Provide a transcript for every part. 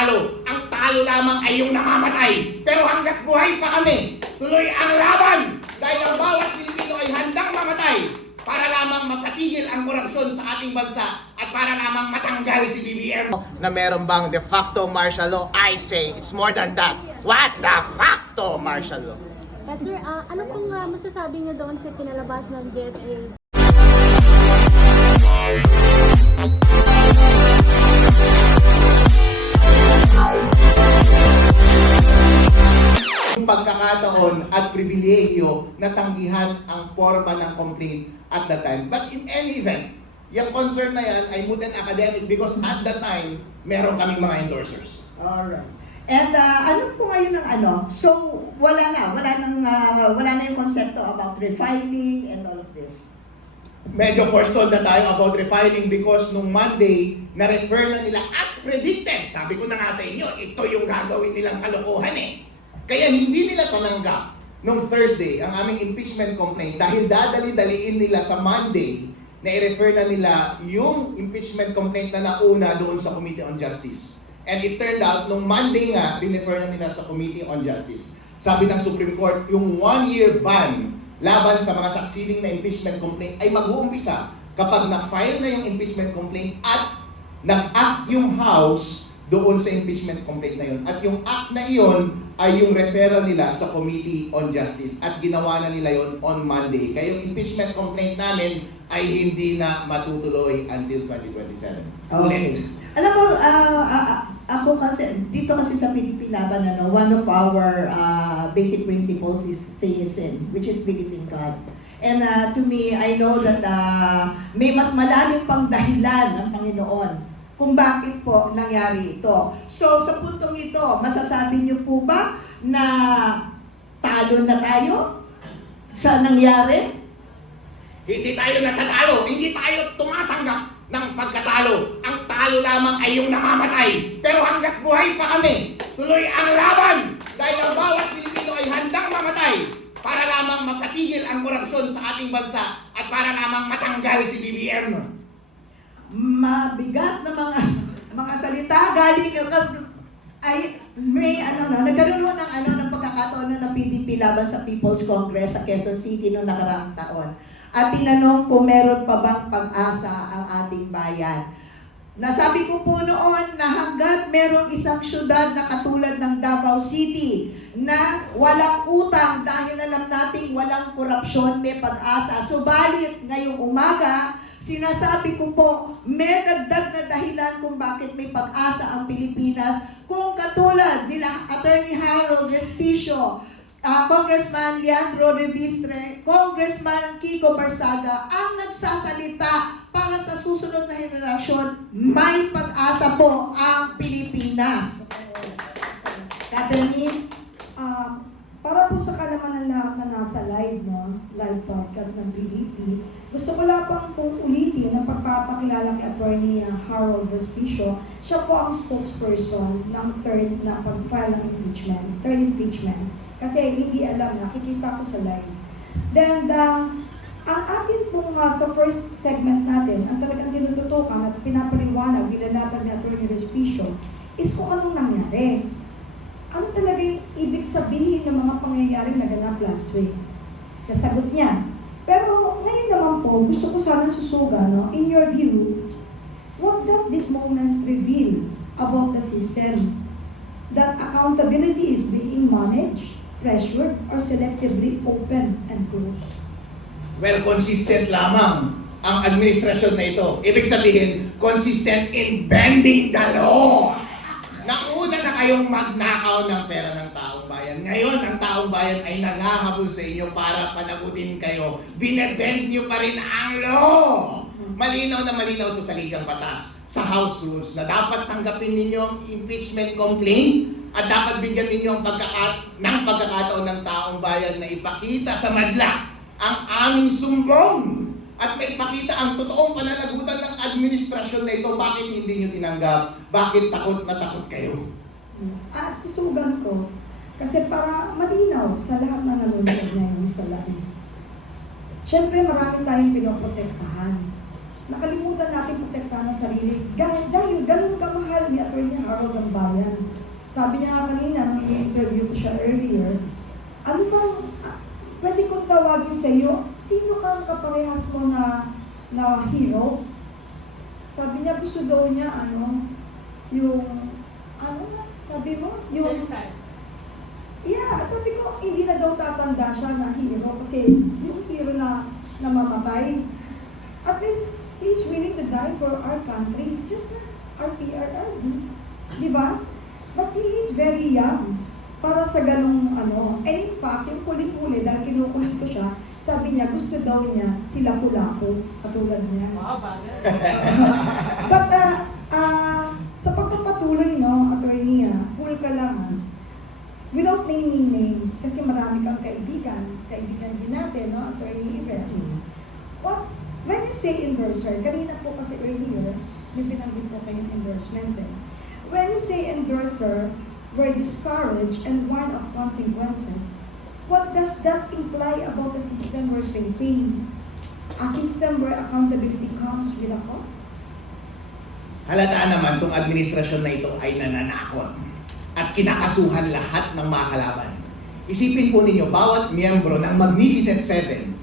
natatalo. Ang talo lamang ay yung namamatay. Pero hanggat buhay pa kami, tuloy ang laban. Dahil ang bawat Pilipino ay handang mamatay para lamang mapatigil ang korupsyon sa ating bansa at para lamang matanggal si BBM. Na meron bang de facto martial law? I say it's more than that. What? De facto martial law. Sir, ano pong masasabi niyo doon sa pinalabas ng GFA? Yung pagkakataon at pribilehyo na tanggihan ang forma ng complaint at the time. But in any event, yung concern na yan ay moot and academic because at the time, meron kaming mga endorsers. Alright. And ano po ngayon ng ano? So, wala na yung konsepto about refiling and all of this. Medyo forestalled na tayo about refiling because nung Monday, na-refer na nila as predicted. Sabi ko na nga sa inyo, ito yung gagawin nilang kalokohan eh. Kaya hindi nila tananggap nung Thursday ang aming impeachment complaint dahil dadali-daliin nila sa Monday na i-refer na nila yung impeachment complaint na nauna doon sa Committee on Justice. And it turned out, nung Monday nga, rin-refer na nila sa Committee on Justice. Sabi ng Supreme Court, yung 1-year ban laban sa mga succeeding na impeachment complaint ay mag-uumpisa kapag na-file na yung impeachment complaint at nag-act yung House doon sa impeachment complaint na yun. At yung act na iyon ay yung referral nila sa Committee on Justice at ginawa na nila yon on Monday. Kaya yung impeachment complaint namin ay hindi na matutuloy until 2027. Okay. Alam mo, ako kasi, dito kasi sa Philippine Laban, one of our basic principles is theism, which is belief in God. And to me, I know that may mas malalim pang dahilan ng Panginoon kung bakit po nangyari ito. So, sa puntong ito, masasabi niyo po ba na talo na tayo sa nangyari? Hindi tayo natatalo, hindi tayo tumatanggap ng pagkatalo. Ang talo lamang ay yung namamatay. Pero hanggat buhay pa kami, tuloy ang laban. Dahil ang bawat Pilipino ay handang mamatay para lamang mapatigil ang korupsyon sa ating bansa at para lamang matanggal si BBM. Mabigat na mga salita galing ay may nagkaroon ng pagkakataon na ng PDP laban sa People's Congress sa Quezon City noong nakaraang taon. At tinanong kung meron pa bang pag-asa ang ating bayan. Nasabi ko po noon na hanggat merong isang syudad na katulad ng Davao City na walang utang dahil alam nating walang korupsyon, may pag-asa. Subalit ngayong umaga, sinasabi ko po, may dagdag na dahilan kung bakit may pag-asa ang Pilipinas. Kung katulad nila Attorney Harold Respicio, Congressman Leandro Revistre, Congressman Kiko Barsaga, ang nagsasalita para sa susunod na henerasyon, may pag-asa po ang Pilipinas. Catherine, para po sa kalaman ng lahat na nasa live, live podcast ng PDP, gusto ko lang pong ulitin ang pagpapakilala kay Attorney Harold Respicio. Siya po ang spokesperson ng third na pag-file ng impeachment, third impeachment. Kasi hindi alam, nakikita ko sa live. Then, ang atin pong sa first segment natin, ang talagang tinututukan at pinapaliwanag, nilalatag ni Attorney Respicio, is kung anong nangyari. Ano talaga yung ibig sabihin ng mga pangyayaring naganap last week? Nasagot niya. Pero ngayon naman po, gusto ko sana susuga, in your view, what does this moment reveal about the system? That accountability is being managed, pressured, or selectively open and closed? Well, consistent lamang ang administrasyon na ito. Ibig sabihin, consistent in bending the law. Nauna na kayong magnakaw ng pera ng taong bayan. Ngayon, ang taong bayan ay naghahabol sa inyo para panagutin kayo. Binebend nyo pa rin ang law. Malinaw na malinaw sa saligang batas, sa House Rules, na dapat tanggapin ninyo ang impeachment complaint at dapat bigyan ninyo ang pagkakataon ng taong bayan na ipakita sa madla ang aming sumbong at may ipakita ang totoong pananagutan ng administrasyon na ito. Bakit hindi nyo tinanggap? Bakit takot na takot kayo? Susugan ko. Kasi para malinaw sa lahat na nanonood ngayon sa live. Siyempre marami tayong pinoprotektahan. nakalimutan natin protektahan ang sarili. Dahil ganun kamahal ni Atty. Harold ang bayan. Sabi niya nga kanina, nung i-interview ko siya earlier, ano bang, pwede kong tawagin sa iyo, sino kang kaparehas mo na hero? Sabi niya, gusto daw niya, sabi mo? Yeah, sabi ko, hindi na daw tatanda siya na hero kasi yung hero na namamatay, at least, he's willing to die for our country, just like our PRRD. Di ba? But he is very young para sa ganong And in fact, yung huli-huli, dahil kinukulit ko siya, sabi niya, gusto daw niya si Lapu-Lapu, katulad niya. But, sa pagpapatuloy, attorney, cool ka lang, without naming names, kasi marami kang kaibigan din natin, Attorney Yvette. When you say endorser, kanina po kasi earlier, may binanggit po kayong endorsement When you say endorser were discouraged and warned of consequences, what does that imply about the system we're facing? A system where accountability comes with a cost? Halata naman itong administrasyon na ito ay nananakot at kinakasuhan lahat ng mga kalaban. Isipin po ninyo, bawat miyembro ng Magnificent Seven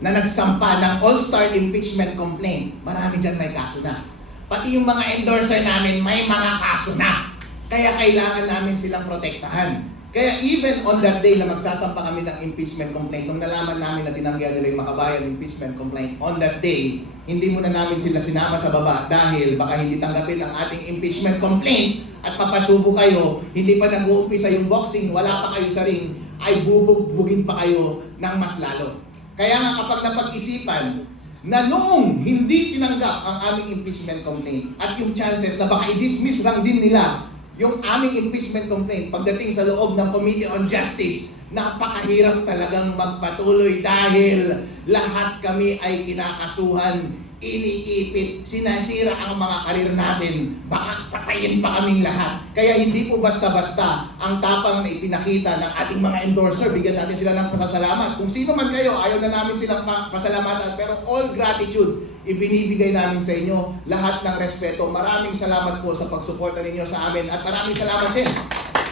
na nagsampa ng all-star impeachment complaint, marami dyan may kaso na. Pati yung mga endorser namin may mga kaso na. Kaya kailangan namin silang protektahan. Kaya even on that day na magsasampa kami ng impeachment complaint, nung nalaman namin na tinanggihan nila yung Makabayan impeachment complaint, on that day, hindi muna namin sila sinama sa baba dahil baka hindi tanggapin ang ating impeachment complaint at papasubo kayo, hindi pa nag-uumpisa yung boxing, wala pa kayo sa ring, ay bubugbugin pa kayo ng mas lalo. Kaya nga kapag napag-isipan na noong hindi tinanggap ang aming impeachment complaint at yung chances na baka i-dismiss lang din nila yung aming impeachment complaint pagdating sa loob ng Committee on Justice, napakahirap talagang magpatuloy dahil lahat kami ay kinakasuhan, iniipit, sinasira ang mga karir natin, baka patayin pa kaming lahat. Kaya hindi po basta-basta ang tapang na ipinakita ng ating mga endorser, bigyan natin sila ng pasasalamat. Kung sino man kayo, ayaw na namin silang pasalamatan, pero all gratitude ibinibigay namin sa inyo, lahat ng respeto. Maraming salamat po sa pagsuporta ninyo sa amin at maraming salamat din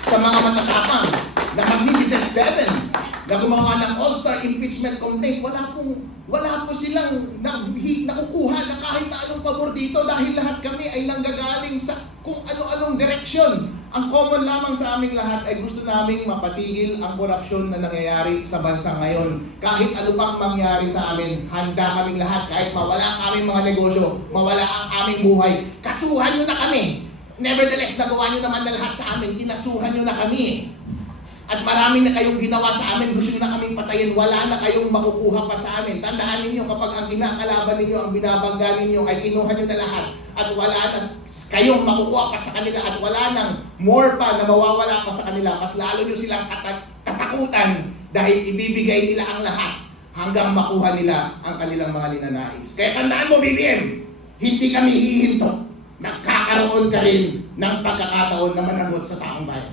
sa mga matatapang na Magnificent Seven na gumawa ng all-star impeachment complaint. Wala po silang nakukuha na kahit na anong pabor dito dahil lahat kami ay nanggagaling sa kung ano-anong direksyon. Ang common lamang sa aming lahat ay gusto naming mapatigil ang korupsyon na nangyayari sa bansa ngayon. Kahit ano pang mangyari sa amin, handa kaming lahat kahit mawala ang aming mga negosyo, mawala ang aming buhay. Kasuhan nyo na kami. Nevertheless, nagawa nyo naman na lahat sa amin, kinasuhan nyo na kami. At marami na kayong ginawa sa amin, gusto nyo na kaming patayin, wala na kayong makukuha pa sa amin. Tandaan ninyo, kapag ang kinakalaban ninyo, ang binabangga ninyo, ay kinuha nyo na lahat. At wala na kayong makukuha pa sa kanila at wala nang more pa na mawawala pa sa kanila. Mas lalo nyo silang katakutan dahil ibibigay nila ang lahat hanggang makuha nila ang kanilang mga ninanais. Kaya tandaan mo, BBM, hindi kami hihinto. Magkakaroon ka rin ng pagkakataon na managot sa taong bayan.